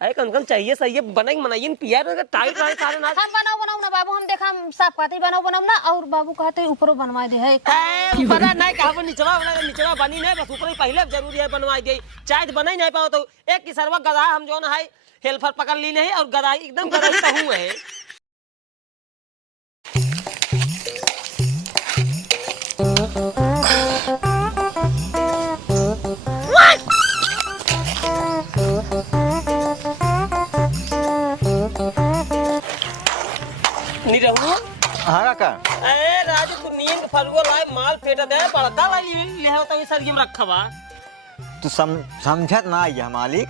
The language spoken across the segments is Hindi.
है कम कम चाहिए सही है बनाई मनाई पिया टाइट रहे सारे ना हम बनाओ ना बाबू, हम देखा हम साफ कहते बनाओ ना, और बाबू कहते ऊपरों बनवा दे है बना नहीं कहा निचवा बनी नहीं, बस ऊपर ही पहले जरूरी है बनवाई दे, चाहे तो बना ही नहीं पाओ तो एक की सरवा गधा हम जो ना है हेल्पर पकड़ ली नहीं और गधा एकदम गधा तो हुए है। हाँ काका। अरे राजू तू नींद फलगो लाए माल फेटा दे बड़का लाई ले हो तभी सर रखा बा तू समझत ना आइया मालिक,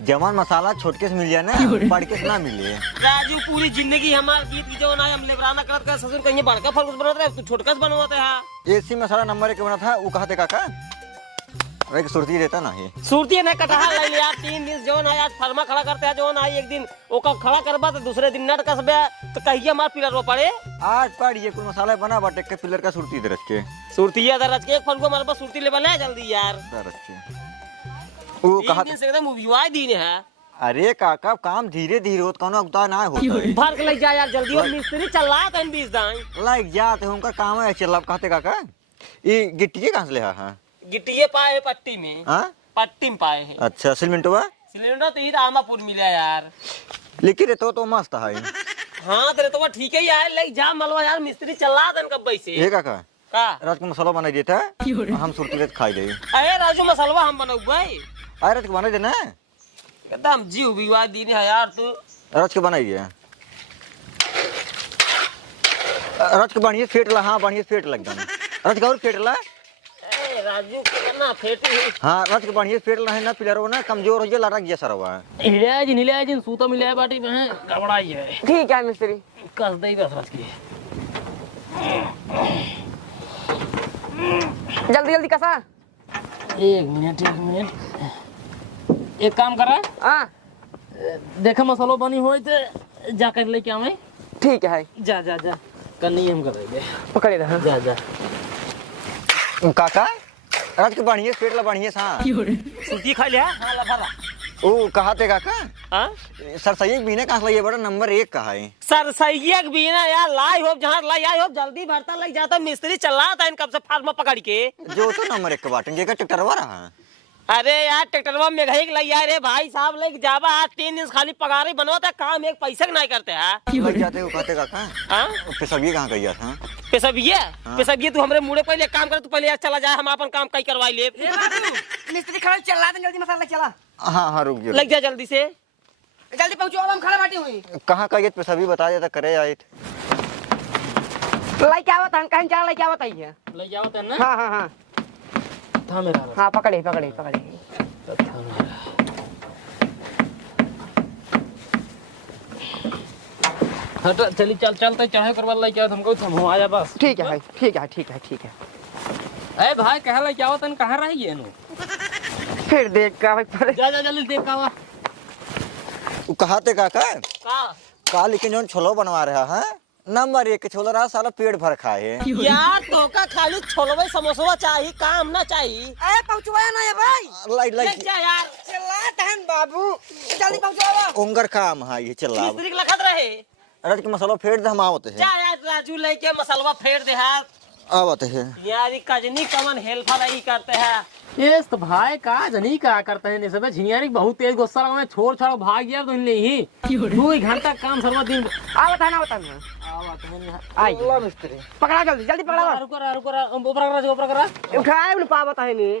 जवान मसाला छोटके से मिल जाए ना बड़ के ना मिले। राजू पूरी जिंदगी हमार गीत की जो ना हम लेबराना करत कर ससुर कहीं बड़का फलगो बनत रहे तू छोटका से बनवाते है। एसी मसाला नंबर 1 बना था वो कहते काका एक सुरती देता ना है सूरती ने कटहा ले लिया 3 दिन जो ना आज फर्मा खड़ा करते हैं जो ना एक दिन ओका खड़ा करबा तो दूसरे दिन नट कसबे तो कहिए मार पिलर वो पड़े आज पड़ ये कुल मसाला बना बाटे के पिलर का सुरती दे रख के सूरती है दरज के एक फलगो मार बस सूरती लेवल है जल्दी यार रख के वो कहा दिन से एकदम मूवीवाई दिन है। अरे काका काम धीरे धीरे होत कोनो उता ना होता भर के लग जा यार जल्दी और मिस्त्री चल रहा है 20 दाई लाइक जाते उनका काम है चल कहते काका ये गिट्टी कहां से ले हां गिट्टिए पाए है पट्टी में। हां पट्टी में पाए है। अच्छा सिलमेंटवा सिलेंडर तो ही रामापुर मिला यार लेकिन तो मस्त है। हाँ तेरे तो ठीक है यार ले जा मलवा यार मिस्त्री चल रहा था कब से ये काका का रात को मसाला बना देता हम सुरती लेत खाई दे। अरे राजू मसलवा हम बनाऊ भाई अरे रात को बना देना एकदम जीव विवाह दिन है यार तू रात को बनाइए रात को बढ़िया फेट ला। हाँ बढ़िया फेट लग जाना रात का और फेट ला राजू ना फेटी हाँ रात को बढ़िया फेट ला है ना पिलर ना कमजोर हो जाए लड़क गया सरवा हिलाया जिन सूता मिला बाटी में गबड़ाई है। ठीक है मिस्त्री कस दे बस रात की जल्दी जल्दी कसा। 1 मिनट एक काम करा हाँ देखा मसालो बनी हो तो जाकर लेके आवे। ठीक है जा जा जा कन्नी हम कर देंगे पकड़े रहा। जा जा काका रात को बढ़िया फेट ला बढ़िया सा सूती खा लिया हाँ लफा ओ कहाते काका हाँ सर सही बीने कहाँ से ये बड़ा नंबर 1 का है सर सही है भी ना यार लाई हो जहाँ लाई आई हो जल्दी भरता लग जाता मिस्त्री चल रहा था इनकब से फार्मा पकड़ के जो तो नंबर 1 का बाटन का ट्रैक्टरवा रहा। अरे यार ट्रैक्टरवा में घई लग यार रे भाई साहब लग जावा आज 3 दिन खाली पगार ही बनवाता काम एक पैसे का नहीं करते हैं लग जाते हो कहते काका हाँ पेशगी कहाँ गया था पेशा तू हमरे मुड़े पहले काम कर तू पहले यार चला जाए हम अपन काम कई करवाई ले मिस्त्री खड़ा चल रहा था जल्दी मसाला चला। हाँ हाँ रुक लग जा जल्दी से जल्दी पहुंचो अब हम खड़ा बैठे हुई। कहाँ का ये पेशगी बता देता करे आए लाई क्या बता कहीं जा लाई क्या बताइए ले जाओ तो ना हाँ हाँ हाँ था मेरा हाँ पकड़े पकड़े पकड़े हट चली चलते चढ़े करवा ले क्या हमको हम आया बस। ठीक है ठीक है ठीक है ठीक है। ए भाई कह ले क्या तन कहां रही है नु फिर देख का जा जा जल्दी देख का वो कहाते काका का का लेकिन जो छोलो बनवा रहा है नंबर 1 छोला रहा साला पेट भर खाए यार तो का खाली छोलवे समोसा चाहिए काम ना चाहिए। ए पहुंचवाया ना ये भाई लाइट ले लाइट जा यार चला तहन बाबू जल्दी पहुंचवावा उंगर काम है ये चल रहा मिस्त्री के लखत रहे रात के मसाला फेट दे हम आवते हैं जा यार राजू लेके मसलवा फेर दे हाथ आवते हैं यार ये कजनी कमन हेल्पर ही करते हैं ये तो भाई का जनी का करते हैं सब झिनियारी बहुत तेज गुस्सा लगा मैं छोड़ छाड़ भाग गया तो ले ही 2 घंटा काम सर्व दिन आ बता ना आई मिस्त्री पकड़ा जल्दी जल्दी पकड़ा रुको ऊपर करा उठाए उन पा बता है नहीं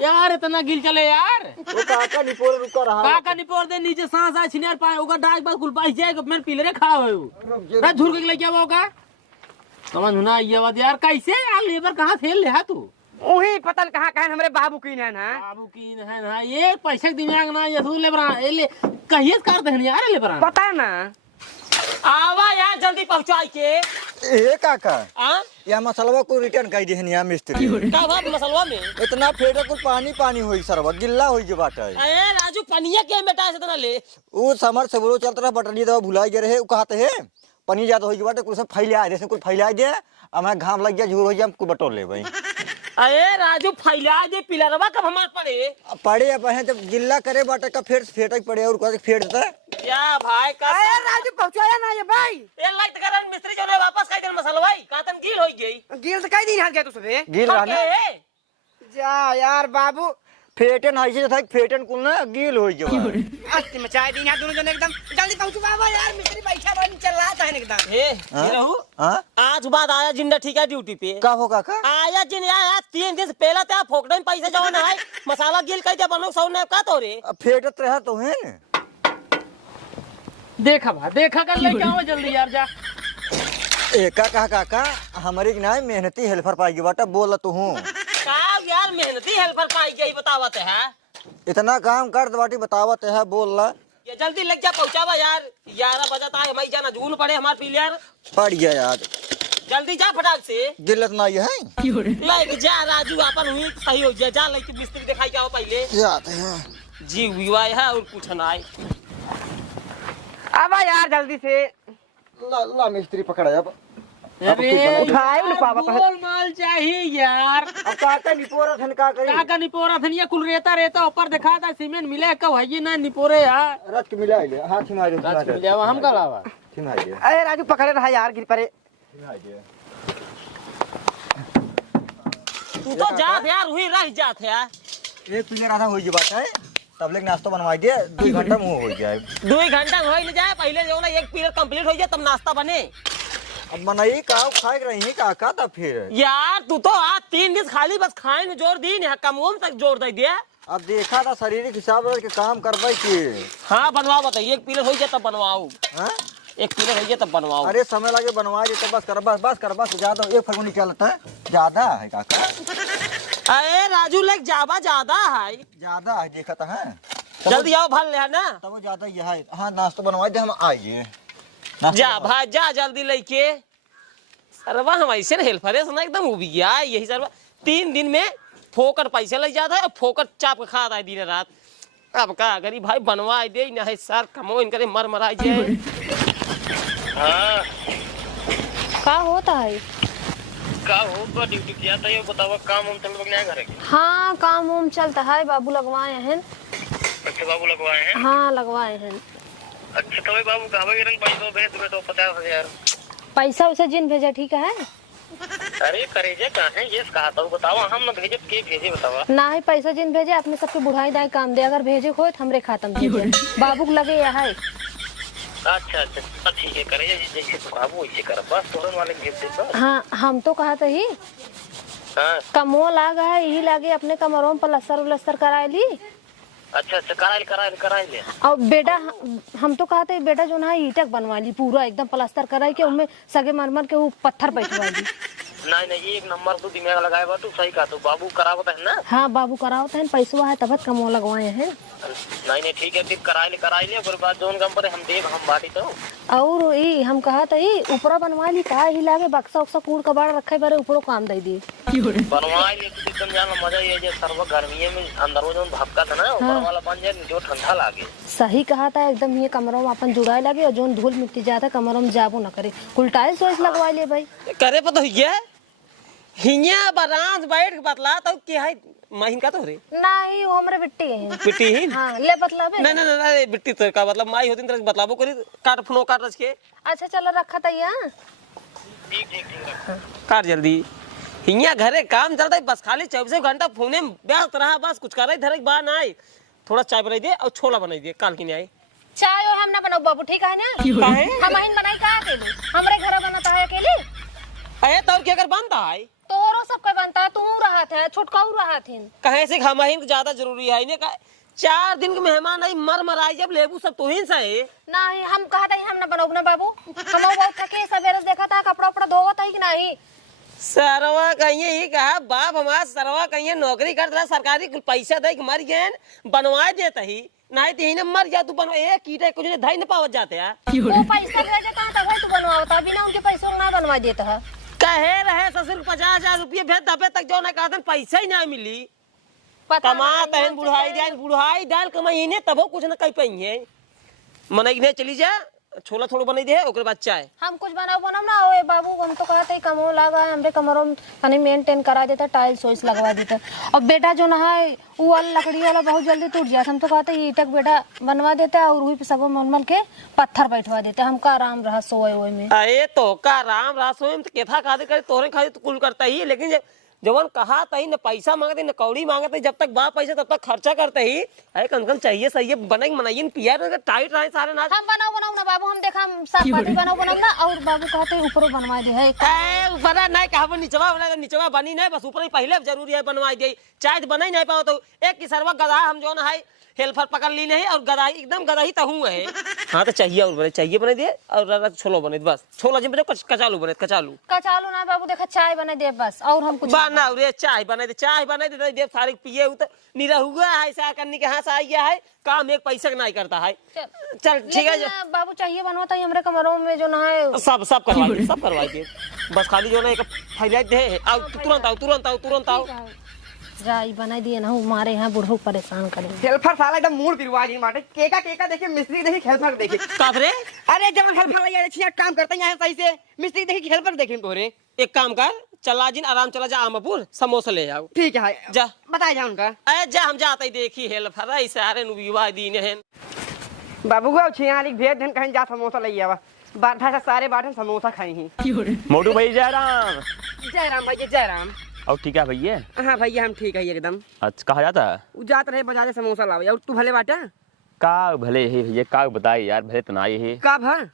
यार इतना गिल चले यार वो काका निपोर रुका रहा का निपोर दे नीचे सांस आ छिनियार पाए ओका डाक बस गुल पाई जाए मैं पिलरे खड़ा होयो रे झुर के लेके आओ का समझ ना ये बात यार कैसे यार लेबर कहां से ले हा तू वही पता नहीं कहाँ कहाँ हमारे बाबू की है ना बाबू की है ना ये पैसे दिमाग ना ये तू लेबर ये ले कहिए करते हैं यार लेबर पता ना आवा यार जल्दी पहुंचाई के ए काका हां या मसलवा को रिटर्न कर दे हनिया मिस्त्री का बात मसलवा में इतना फेट को पानी होई सरवा गिल्ला होई जे बाटा अरे राजू पनिया के बेटा से तना ले वो समर से बोलो चलत रहा बटनी दवा भुलाई गए रहे वो कहते है पनी जात होई जे बाटा कुछ फैला दे कुछ फैला दे हमें घाम लग गया झूर हो जाए हमको बटोर ले भाई अरे राजू फैला दे पिलरवा कब हमार पड़े। पड़े अब है जब गिल्ला करे बाटा का फिर फेटा ही पड़े और को फेट देता है। क्या भाई का अरे राजू पहुंचाया ना ये भाई। ये लाइट करन मिस्त्री जो ने वापस काई दिन मसाला भाई कातन गील होई गई। गिल तो कई दिन हाल गया तू सुबह। गिल रहने जा यार बाबू फेटन हाइसे था फेटन कुल ना गिल हो जो अस्ति मचाए दिन दोनों जने एकदम जल्दी पहुंचो बाबा यार मिस्त्री बैठा बन चल रहा था एकदम। ए रहू हां आज बाद आया जिंदा ठीक है ड्यूटी पे का हो काका आया जिन आया 3 दिन से पहला ते फोकड़े में पैसे जवन है मसाला गिल कई दे बनो सौ ने का तोरे अब फेटत रहा तो है न देखा कर लेके आओ जल्दी यार जा। एका कहा काका हमारी ना मेहनती हेल्पर पाएगी बाटा बोला तू हूँ का यार मेहनती हेल्पर पाई गई बतावत है। इतना काम कर बाटी बतावत है बोल ला ये जल्दी लग जा पहुंचावा यार 11 बजे तक हमारी जाना झूल पड़े हमार प्लेयर पड़ गया यार जल्दी जा फटाक से गिलत ना ये है लग जा राजू अपन हुई सही हो जा लेके मिस्त्री दिखाई क्या हो पहले जाते हैं जी विवाह है और कुछ ना है। अब यार जल्दी से ला मिस्त्री पकड़ा अब अरे उठाए न पावा गोल माल चाहिए यार। अब काका निपोरा थन का करी का निपोरा थनिया कुल रेता ऊपर दिखा था सीमेंट मिले का है ना निपोरे यार रथ के मिला ले हाथ हिमा रात मिल जावा हम का लावा हिमा दे अरे राजू पकड़े रहा यार गिर परे। तू तो जात यार हुई रह जात है एक प्लेयर आधा हो जी बात है तब लेके नाश्ता बनवा दे 2 घंटा में हो जाए 2 घंटा हो ही नहीं जाए पहले जो ना एक पीरियड कंप्लीट हो जाए तब नाश्ता बने। अब बनाई का खाए रही है काका तब फिर यार तू तो आज 3 दिन खाली बस खाए में जोर दी नहीं कमोम तक जोर दे दिया। अब देखा था शारीरिक हिसाब से काम करवाई की हाँ बनवाओ बताइए एक पीरियड हो जाए तब बनवाओ हाँ एक पीरियड हो जाए तब बनवाओ। अरे समय लगे बनवा दे तो बस कर ज्यादा एक फगुनी चलता है ज्यादा है काका अरे राजू लग जावा ज्यादा है ज्यादा है देखा था है जल्दी आओ भल ले ना तब वो ज्यादा ये है हाँ नाश्ता बनवा दे हम आइए जा भाई जा जल्दी लेके सरवा हम ऐसे हेल्पर है सुना एकदम उब गया यही सरवा 3 दिन में फोकट पैसे लग जाता है और फोकट चाप के खाता है दिन रात। अब का गरीब भाई बनवा दे ना है सर कमो इनके मर मरा जाए। हाँ का होता है का होगा ड्यूटी किया था ये बताओ काम हम चल गया घर के। हाँ काम उम चलता है बाबू लगवाए हैं। अच्छा बाबू लगवाए हैं। हाँ लगवाए हैं। अच्छा तो बाबू का रंग पैसा भेज दो तो 50,000 पैसा उसे जिन भेजा ठीक है। अरे करेजे कहाँ है ये कहा था बताओ हम न भेजे के भेजे बताओ ना ही पैसा जिन भेजे अपने सबके बुढ़ाई दाई काम दे अगर भेजे हो तो हमरे खातम भेजे बाबू को लगे यह है। अच्छा अच्छा ठीक है करेजे जैसे तो बाबू वैसे कर बस तोरन वाले भेज दे बस। हाँ हम तो कहा ही हाँ कमो लागा है यही लागे अपने कमरों पर लस्तर कराए ली। अच्छा अच्छा कराए ले और बेटा हम तो कहते बेटा जो ना ईटक बनवा ली पूरा एकदम प्लास्टर कराई के उनमें सगे मरमर के वो पत्थर बैठवा ली। नहीं एक नंबर तो दिमाग लगाए बा तू सही कहा तो बाबू करावत है ना। हाँ बाबू करावत है पैसा है तब कमो लगवाए हैं। नहीं ठीक है फिर कराए ले फिर बाद जोन कम पर हम देख हम बाटी तो और ई हम कहा था ई ऊपरा बनवा ली का ही लागे बक्सा उक्सा कूड़ कबाड़ रखे बारे ऊपरो काम दे दी बनवाए ले तो एकदम जान मजा ये जे सर्व गर्मी में अंदर जो भपका था ना ऊपर वाला बन जाए जो ठंडा लागे। सही कहा था एकदम ये कमरों में अपन जुड़ाए लगे और जोन धूल मिट्टी जाता कमरों में जाबो न करे कुल टाइल्स वाइल्स लगवा ले भाई करे पता है हिया बराज बैठ के बतला तो क्या है महीन का तो रे नहीं वो हमरे बिट्टी है बिट्टी ही हाँ ले बतलाबे नहीं बिट्टी तो का मतलब माई होती तरह बतलाबो करी काट फनो काट रच के अच्छा चलो रखा था यहाँ ठीक काट जल्दी हिया घरे काम चलता है बस खाली 24 घंटा फोने में व्यस्त रहा बस कुछ करे धरे बाहर ना आए थोड़ा चाय बनाई दे और छोला बनाई दे काल की नहीं आए चाय और हम ना बनाओ बाबू ठीक है ना हम इन बनाई का अकेले हमरे घर बनता है अकेले अरे तो क्या कर बनता है तोरो सबका बनता है तू रहा था छुटकाऊ रहा थे कहे से हमाहिन ज्यादा जरूरी है इन्हें का 4 दिन के मेहमान आई मर आई जब लेबू सब तो ही सही नहीं हम कहा था हम ना बनाओ ना बाबू हम बहुत थके सवेरे देखा था कपड़ा उपड़ा धोवत है कि नहीं सरवा कहिए ही कहा बाप हमारा सरवा कहिए नौकरी कर रहा सरकारी पैसा दे के मर गए बनवा देता ही नहीं तो ही मर जा तू बनवा एक कीटे कुछ धई न पावत जाते हैं वो पैसा भेजे कहां तक तू बनवाता बिना उनके पैसों ना बनवा देता है कहे रहे ससुर 50,000 रुपये भेज दबे तक जो ना कहते पैसा ही ना मिली कमात है बुढ़ाई डाल कमाई तब कुछ न कह पाई है मन इन्हें चली जा छोला थोड़ा बना दे ओकर बाद चाय। हम कुछ बनाओ ना ओए बाबू, हम तो कहते ही कमो लगा है हमरे कमरों में तनी मेंटेन करा देता, टाइल्स वाइल्स लगवा देता। और बेटा जो ना है वो वाला लकड़ी वाला बहुत जल्दी टूट जाता, हम तो कहते ही ईटक बेटा बनवा देता है और वही पे सब मलमल के पत्थर बैठवा देते, हमका आराम रहा सोए ओए में। अरे तो का राम रासोई में केथा खाते करे तोरे खाते तो कुल करता ही, लेकिन जवन कहा तही न पैसा मांगते न कौड़ी मांगते, जब तक बा पैसा तब तक खर्चा करते ही। अरे कम से कम चाहिए सही है बनाई मनाइए पिया टाइट रहे सारे नाच। हम बनाओ ना बाबू, हम देखा सब पार्टी बनाओ ना। और बाबू कहते हैं ऊपर बनवा दे है। ऊपर नहीं कहा नीचवा बना, नीचवा बनी नहीं बस ऊपर ही पहले जरूरी है बनवा दे। चाय बना ही नहीं पाओ तो एक की सरवा गधा हम जो ना है हेल्पर पकड़ ली नहीं और गदाही एकदम गदाही तो हूँ है। हाँ तो चाहिए और बने चाहिए बने दे और छोलो बने बस छोला जिम कचालू बने कचालू ना बाबू देखा चाय बना दे बस, और हम कुछ बना रे चाय बना दे देव सारे पिए तो निरा हुआ है ऐसा करने के हाँ से आ गया है काम एक पैसा नहीं करता है। चल ठीक है बाबू चाहिए बनवाता है हमारे कमरों में जो ना है सब करवाई दे बस खाली जो ना एक फैला दे तुरंत आओ जाई बनाई दिए ना मारे यहाँ बुढ़ऊ परेशान करेंगे। हेल्पर साला एकदम मूड पिरवा जी माटे केका देखिए मिस्त्री देखिए हेल्पर देखिए काबरे। अरे जब हेल्पर लगा अच्छी काम करते हैं सही से, मिस्त्री देखिए हेल्पर देखिए तोरे। एक काम कर चला जिन आराम चला जा आमपुर समोसा ले आओ। ठीक है जा बताए जा उनका। अरे जा हम जाते ही देखी हेल्पर ऐसे आ रहे युवा दीन है बाबू को छियाली भेज देन कहीं जा समोसा ले आवा, बाठा से सारे बाठे समोसा खाई ही। मोटू भाई जयराम। जयराम भैया जयराम। और ठीक है भैया। हाँ भैया हम ठीक है एकदम। अच्छा कहा जाता है जात रहे बाजार समोसा लावे और तू भले बाटा का भले है भैया का बताए यार भले तना ये है का भर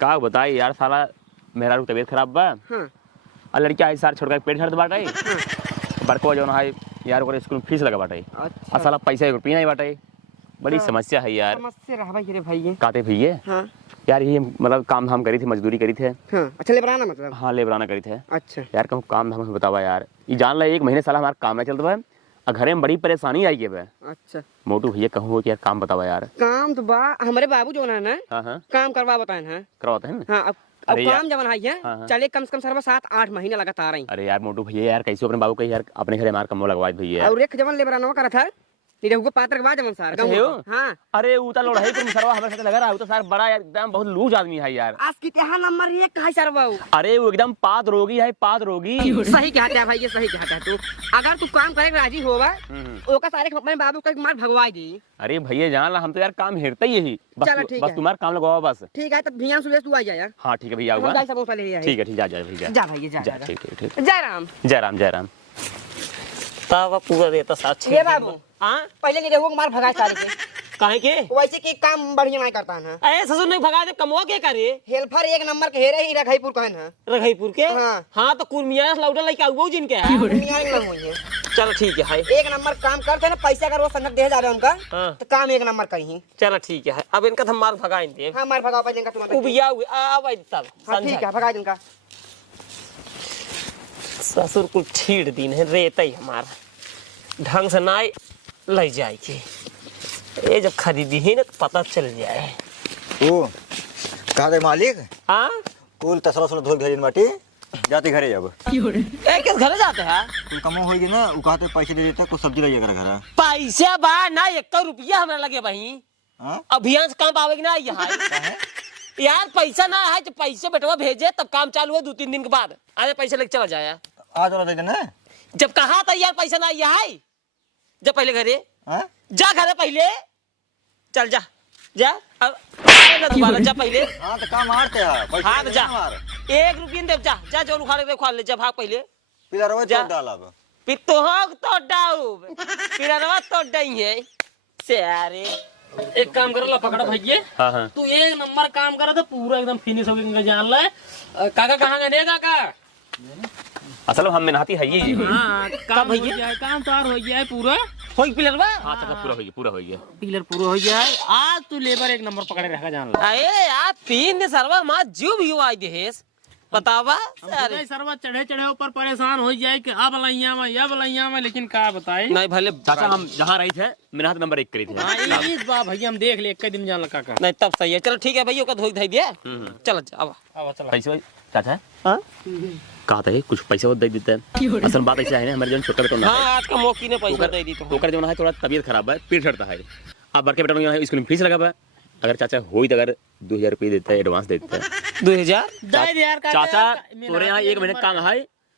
का बताए यार साला मेरा तबीयत खराब बा और लड़कियां है सार छोड़ कर पेट दर्द बाटे बड़को जो है यार ओकर स्कूल फीस लगा बाटे और साला पैसा 1 रुपया नहीं बाटे, बड़ी समस्या है यार। समस्या रहा भाई रे भैया काते भैया। हाँ यार ये मतलब काम धाम करी थी मजदूरी करी थे। हाँ अच्छा लेबराना मतलब। हाँ लेबराना करी थे। अच्छा यार कहूँ काम धाम बतावा यार ये जान ला 1 महीने साला हमारा काम में चलता है और घरे में बड़ी परेशानी आई है। अच्छा मोटू भैया कहूँ कि यार काम बतावा यार। काम तो बा हमारे बाबू जो है ना हाँ काम करवा बताए ना करवाते हैं ना। हाँ अब अरे काम जब है हाँ। चले कम से कम सर्व 7-8 महीने लगातार रही। अरे यार मोटू भैया यार कैसे अपने बाबू का यार अपने घरे मार कमो लगवाए भैया। और एक जवन लेबराना करा था निरे हुआ पात्र के बाद जवन सार हाँ। अरे उता लड़ाई पर सरवा हमारे साथ लगा रहा है तो सार बड़ा यार एकदम बहुत लूज आदमी है यार। आज की तेहा नंबर 1 है सर बाबू। अरे वो एकदम पाद रोगी है पाद रोगी। सही कहता है भाई ये सही कहता है तू। अगर तू काम करे राजी होगा ओका सारे अपने बाबू का मार भगवाई दी। अरे भैया जान ला हम तो यार काम हेरते ही यही बस तुम्हारा काम लगवाओ बस। ठीक है तब भियान सुबह तू आ जा यार। हाँ ठीक है भैया हम जाए समोसा ले ठीक है जा भैया जा भैया जा ठीक ठीक जयराम तब पूरा देता साथ ये बाबू हाँ पहले नहीं रहोगे मार भगाए सारे के काहे के वैसे की काम बढ़िया नहीं करता है। अरे ससुर ने भगा दे कमवा के करे हेल्पर 1 नंबर के हेरे ही रघईपुर का है रघईपुर के। हाँ। हाँ तो कुर्मिया लौटा लेके आऊ जिनके चलो ठीक है 1 नंबर काम करते ना पैसा अगर वो संगत दे जा रहे उनका हाँ। तो काम 1 नंबर कहीं। चलो ठीक है अब इनका हम मार भगा दे। हाँ मार भगाओ पहले इनका तुम्हारा। उबिया आ भाई तब हाँ ठीक है भगा इनका। ससुर कुछ छीड़ दिन है रेत ही हमारा ढंग से ना ले जाए के ये जब खरीदी है ना तो पता चल जाए। ओ कहा थे मालिक हाँ कुल तसला धोल भेजन बाटी जाते घरे जब किस घरे जाते हैं कुल कमो होगी ना वो कहते पैसे दे देते कुछ सब्जी ले जाकर घर। पैसे बा ना 1 रुपया हमरा लगे भाई अभियान से काम आवेगी ना यहाँ यार पैसा ना है तो पैसे बेटवा भेजे तब काम चालू है 2-3 दिन के बाद अरे पैसे लेके चला जाए आज वाला दे देना जब कहा था यार पैसा ना है जब पहले घरे जा घरे पहले चल जा जा दोबारा जा पहले। हाँ तो काम मारते हैं हाँ तो जा 1 रुपया दे जा जा जो उखाड़े दे ले जा भाग पहले पिला रवा जा डाल अब पितो तो डाउ पिला रवा तो डई है से अरे एक काम कर ला पकड़ा भैया। हाँ तू 1 नंबर काम करा तो पूरा एकदम फिनिश हो गया जान ले। काका कहाँ गए काका असल हम मेहनती है ये। हाँ काम भैया काम तो हो गया है पूरा होई पिलर बा। हाँ तो पूरा हो गया पिलर पूरा हो गया है। आज तू लेबर 1 नंबर पकड़े रखा जान ला। अरे यार 3 दिन सरवा मां जीव भी आई देस बतावा अरे सरवा चढ़े ऊपर परेशान हो जाए कि अब लइया में लेकिन का बताई नहीं भले चाचा हम जहाँ रही थे मेहनत नंबर 1 करी थे। हाँ इस बार भैया हम देख ले 1 दिन जान लगा का नहीं तब सही है चलो ठीक है भैया का धोई धाई दिया चल अब चला पैसे चाचा हाँ कहा था कुछ पैसा दे देते हैं। असल बात ऐसा है ना हमारे जो छोटा बेटा हाँ आज का मौकी ने पैसा दे दी तो ओकर जो है थोड़ा तबीयत खराब है पेट हटता है अब बड़के बेटा में स्कूल में फीस लगा है अगर चाचा हो तो अगर 2000 रुपये देता है एडवांस देता है 2000 दे दे यार काका, चाचा मेरा तोरे यहाँ 1 महीने का काम है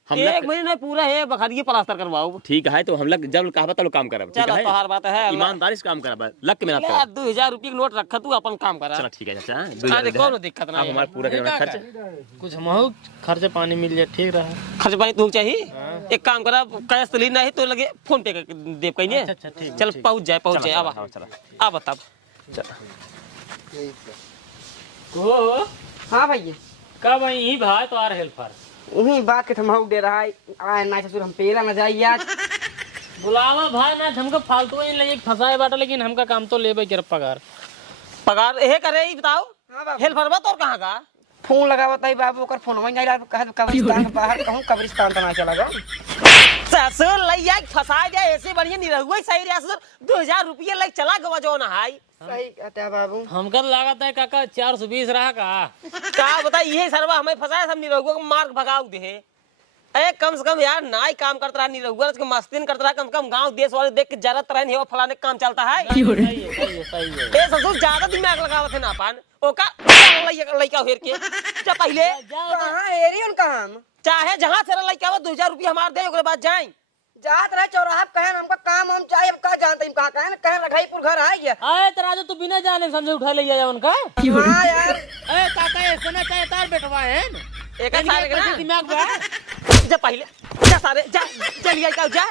हम एक लोग महीने पूरा है बखरिए प्लास्टर करवाओ। ठीक है तो हम लोग जब कहा तब काम करब ठीक चलो है तोहार बात है ईमानदारी से काम करब लग के मेहनत ले करब 2000 रुपये का नोट रखा तू अपन काम करा। चलो ठीक है चाचा अरे 2000 दे कौन दे। दिक्कत अब नहीं हमारा पूरा करना खर्च कुछ महू खर्च पानी मिल जाए ठीक रहा। खर्च पानी तू चाहिए एक काम करा कैश तो लेना है तो लगे फोन पे कर देव कहीं अच्छा, ठीक, चल पहुंच जाए अब चलो अब बता को हाँ भैया कब यही भाई तो आ रहे हेल्पर उन्हीं बात के थमाऊ दे रहा है आए ना ससुर हम पेला न जाइए आज बुलावा भाई ना हमको फालतू ही लगे फंसाए बाटा, लेकिन हमका काम तो लेबे कर पगार ये करे ही बताओ हाँ बाबू। हेल्पर बा तोर कहाँ का फोन लगा बताई बाबू ओकर फोन वहीं नहीं रहा कहा कब्रिस्तान के बाहर कहूँ कब्रिस्तान तो ना चला गया ससुर लैया फंसा जाए ऐसे बढ़िया नहीं रहुआ सही रे ससुर 2000 रुपये लग चला गवा जो ना हाई सही कहते हैं बाबू हमका लागत है काका 420 रहा का बता ये सरवा हमें फंसाया सब नहीं रहुआ को मार्ग भगाऊ दे अरे कम से कम यार नाई काम करता रहा नहीं रहुआ उसको मस्तीन करता रहा कम से कम गांव देश वाले देख के जरा तरह नहीं हो फलाने काम चलता है सही है ए ससुर ज्यादा दिमाग लगावत है ना पान ओका लइका हेर के जा पहले कहाँ एरी उनका हम चाहे जहां से लइका हो 2000 रुपये हमार दे ओकरे बाद जाए जात रहे चौराहा पे कहन हमका काम हम चाहिए अब का जानते हम कहाँ कहन कहन रघाईपुर घर आ गया आए तेरा जो तू बिना जाने समझे उठा ले जाए उनका हाँ यार ए काका ऐसे ना चाहे तार बैठवा है एक सारे के ना दिमाग बा जा पहले जा सारे जा चलिए जा